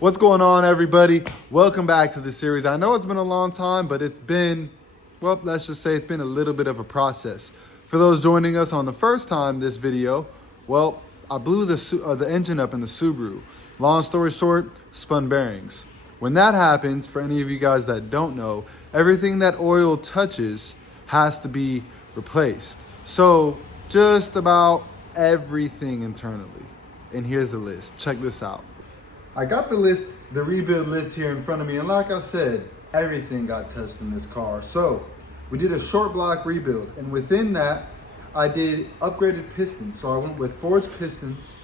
What's going on, everybody? Welcome back to the series. I know it's been a long time, but it's been, well, let's just say it's been a little bit of a process. For those joining us on the first time this video, well, I blew the engine up in the Subaru. Long story short, spun bearings. When that happens, for any of you guys that don't know, everything that oil touches has to be replaced. So just about everything internally. And here's the list. Check this out. I got the rebuild list here in front of me, and like I said, everything got touched in this car. So we did a short block rebuild, and within that, I did upgraded pistons. So I went with forged pistons,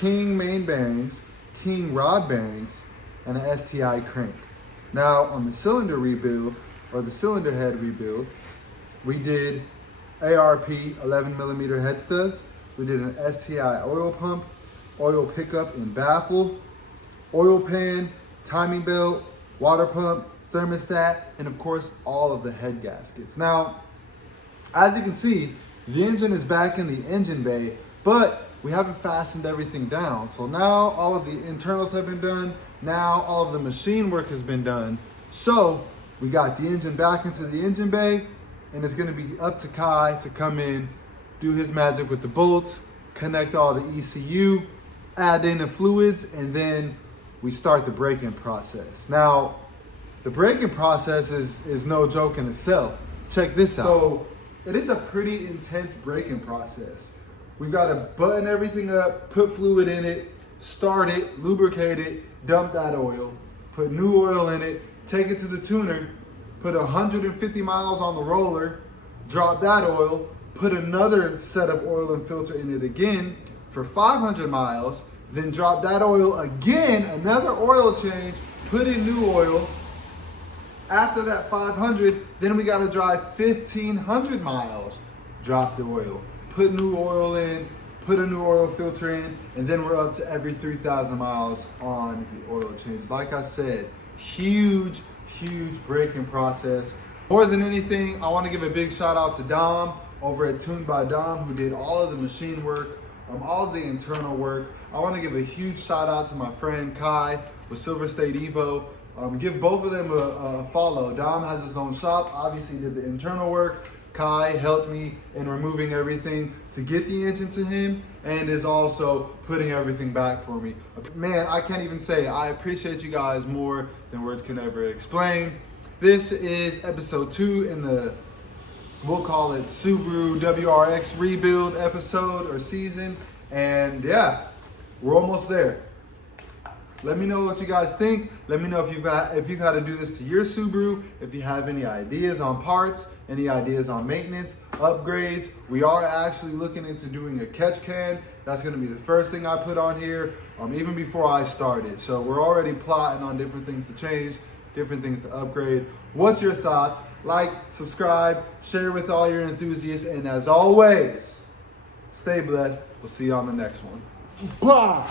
king main bearings, king rod bearings, and an STI crank. Now on the cylinder rebuild, or the cylinder head rebuild, we did ARP 11mm head studs. We did an STI oil pump, oil pickup and baffle, oil pan, timing belt, water pump, thermostat, and of course, all of the head gaskets. Now, as you can see, the engine is back in the engine bay, but we haven't fastened everything down. So now all of the internals have been done. Now all of the machine work has been done. So we got the engine back into the engine bay, and it's gonna be up to Kai to come in, do his magic with the bolts, connect all the ECU, add in the fluids, and then we start the braking process. Now, the braking process is no joke in itself. Check this out. So it is a pretty intense braking process. We've got to button everything up, put fluid in it, start it, lubricate it, dump that oil, put new oil in it, take it to the tuner, put 150 miles on the roller, drop that oil, put another set of oil and filter in it again for 500 miles, then drop that oil again, another oil change, put in new oil. After that 500, then we gotta drive 1,500 miles, drop the oil, put new oil in, put a new oil filter in, and then we're up to every 3,000 miles on the oil change. Like I said, huge braking process. More than anything, I wanna give a big shout out to Dom over at Tuned by Dom, who did all of the machine work, all of the internal work. I want to give a huge shout out to my friend Kai with Silver State Evo. Give both of them a follow. Dom has his own shop, obviously did the internal work. Kai helped me in removing everything to get the engine to him, and is also putting everything back for me. Man, I can't even say I appreciate you guys more than words can ever explain. This is episode 2 in the, we'll call it Subaru WRX rebuild episode or season. And yeah, we're almost there. Let me know what you guys think. Let me know if you've had to do this to your Subaru, if you have any ideas on parts, any ideas on maintenance, upgrades. We are actually looking into doing a catch can. That's gonna be the first thing I put on here, even before I started. So we're already plotting on different things to change, different things to upgrade. What's your thoughts? Like, subscribe, share with all your enthusiasts, and as always, stay blessed. We'll see you on the next one. Blah!